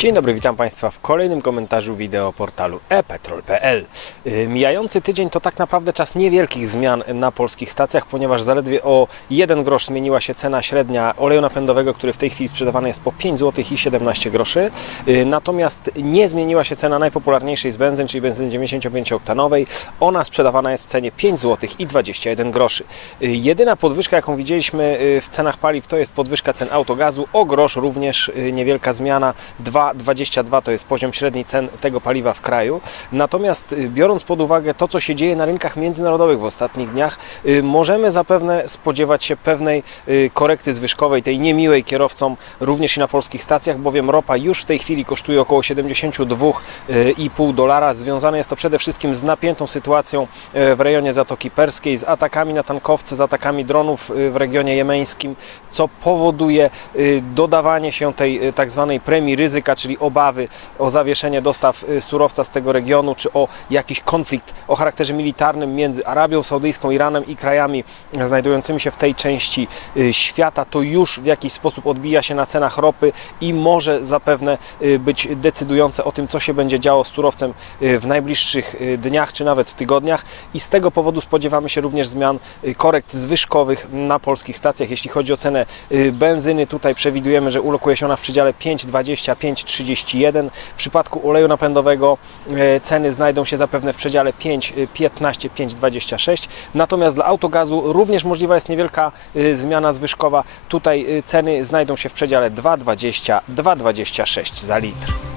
Dzień dobry, witam Państwa w kolejnym komentarzu wideo portalu epetrol.pl. Y, Mijający tydzień to tak naprawdę czas niewielkich zmian na polskich stacjach, ponieważ zaledwie o 1 grosz zmieniła się cena średnia oleju napędowego, który w tej chwili sprzedawany jest po 5 zł i 17 groszy. Y, Natomiast nie zmieniła się cena najpopularniejszej z benzyn, czyli benzyny 95-oktanowej. Ona sprzedawana jest w cenie 5 zł i 21 groszy. Y, Jedyna podwyżka, jaką widzieliśmy w cenach paliw, to jest podwyżka cen autogazu. O grosz również niewielka zmiana. 2,22 to jest poziom średniej cen tego paliwa w kraju. Natomiast y, biorąc pod uwagę to, co się dzieje na rynkach międzynarodowych w ostatnich dniach, y, możemy zapewne spodziewać się pewnej y, korekty zwyżkowej, tej niemiłej kierowcom również i na polskich stacjach, bowiem ropa już w tej chwili kosztuje około 72,5 dolara. Związane jest to przede wszystkim z napiętą sytuacją w rejonie Zatoki Perskiej, z atakami na tankowce, z atakami dronów w regionie jemeńskim, co powoduje dodawanie się tej tak zwanej premii ryzyka, czyli obawy o zawieszenie dostaw y, surowca z tego regionu, czy o jakiś konflikt o charakterze militarnym między Arabią Saudyjską, Iranem i krajami znajdującymi się w tej części y, świata, to już w jakiś sposób odbija się na cenach ropy i może zapewne y, być decydujące o tym, co się będzie działo z surowcem w najbliższych dniach, czy nawet tygodniach i z tego powodu spodziewamy się również zmian korekt zwyżkowych na polskich stacjach. Jeśli chodzi o cenę benzyny, tutaj przewidujemy, że ulokuje się ona w przedziale 5,25-31. W przypadku oleju napędowego e, ceny znajdą się zapewne w przedziale 5,15-5,26. Natomiast dla autogazu również możliwa jest niewielka y, zmiana zwyżkowa. Tutaj ceny znajdą się w przedziale 2,20-2,26 za litr.